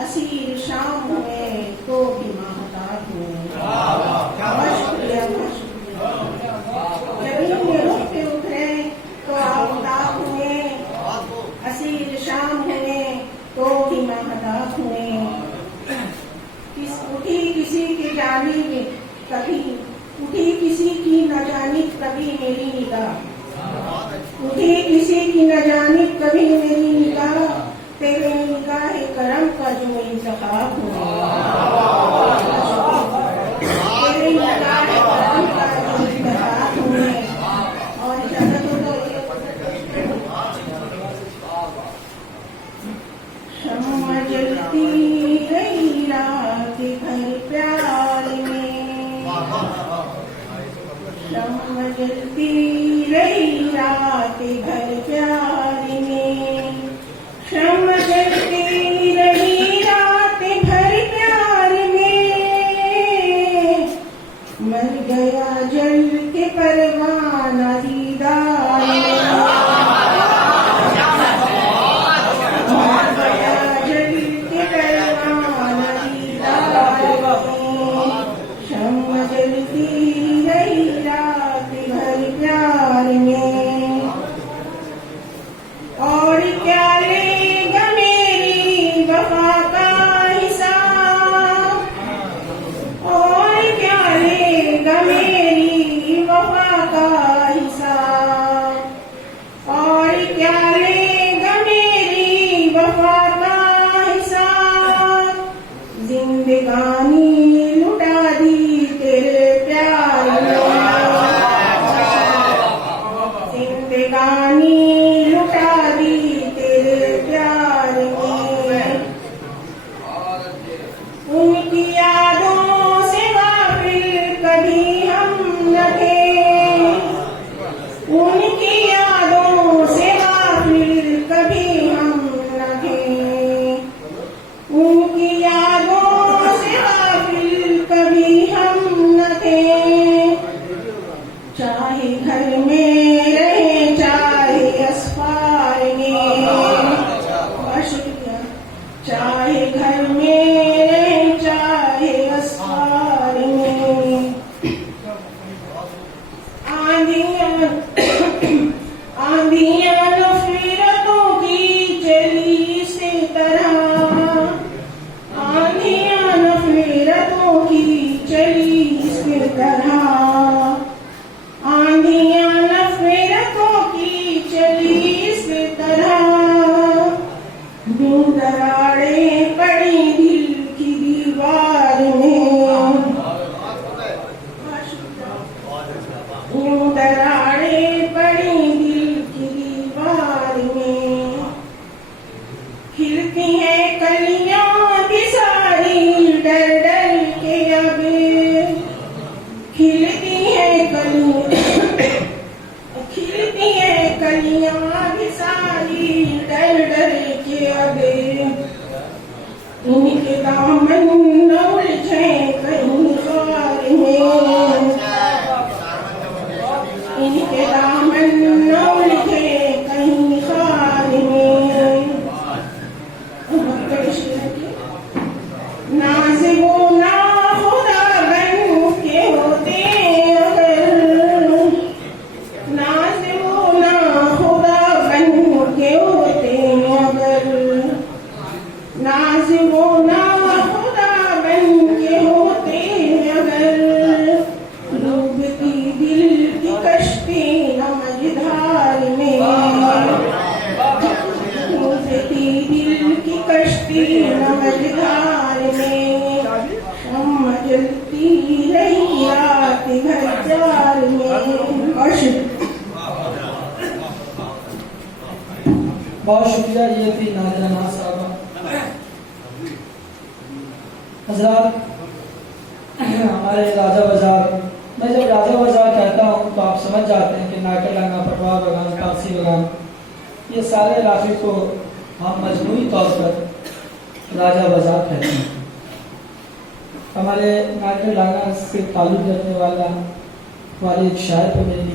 Asir शाम में तो भी महताब हूँ। बहुत शुक्रिया, बहुत शुक्रिया। जमीन में रुख पे उतरे तो आफ्ताब हुए, असीर शाम हुए तो भी महताब हुए। उठी किसी की जानिब कभी, उठी किसी की न जानिब कभी मेरी निगाह, उठी किसी की न जानिब कभी मेरी निगाह, तेरे निगाह करम का जो इंतखाब हुआ, तेरे निगाह करम का जो इंतखाब हुए। और इजाजत हो तो शम्मा जलती गई रात भर प्यार में, शम्मा जलती रही रात भर प्यार में, शम्मा जलती रही रात भर प्यार में, मर गया जल के परवाना दीदार में, और क्या लेगा मेरी वफा का हिसाब, और क्या लेगा मेरी वफा का हिसाब, और क्या लेगा मेरी वफा का हिसाब। जिंदगानी लुटा दी तेरे प्यार में, जिंदगानी उनकी यादों से गाफिल कभी हम न थे, उनकी यादों से गाफिल कभी हम न थे, उनकी यादों से गाफिल कभी हम न थे। चाहे घर में रहे चाहे अस्पार में, चाहे घर में आंधियां नफरतों की चली इस तरह, आंधियां नफरतों की चली इस तरह, आंधियां नफरतों की चली इस तरह। यूं दरारें पड़ी दिल की दीवार में, यूं दरारें पड़ी दिल की दीवार में। खिलती हैं कलियां भी सारी डर डर के अब, खिलती हैं खिलती हैं कलियां भी सारी डर डर के अब। इनके दामन न उलझे कहीं खार में, इनके दामन न उलझे कहीं खार में। नाज़िबो ना खुदा बन के होते अगर, नाज़िबो ना खुदा बन के होते अगर, नाज़िबो ना खुदा बन के होते अगर। डूबती दिल की कश्ती नमजधार में, डूबती दिल की कश्ती नमजधार में, शम्मा जलती रही रात भर प्यार में। बहुत शुक्रिया। ये थी नाज़िरा नाज़ साहबा। हज़रात, हमारे राजा बाजार, मैं जब राजा बाजार कहता हूँ तो आप समझ जाते हैं कि नाकलंगा, पटवा बगान, पारसी बगान, ये सारे इलाके को हम मजमूई तौर पर राजा बाजार कहते हैं। हमारे नाकलंगा से ताल्लुक़ रखने वाले एक शायर को मेरी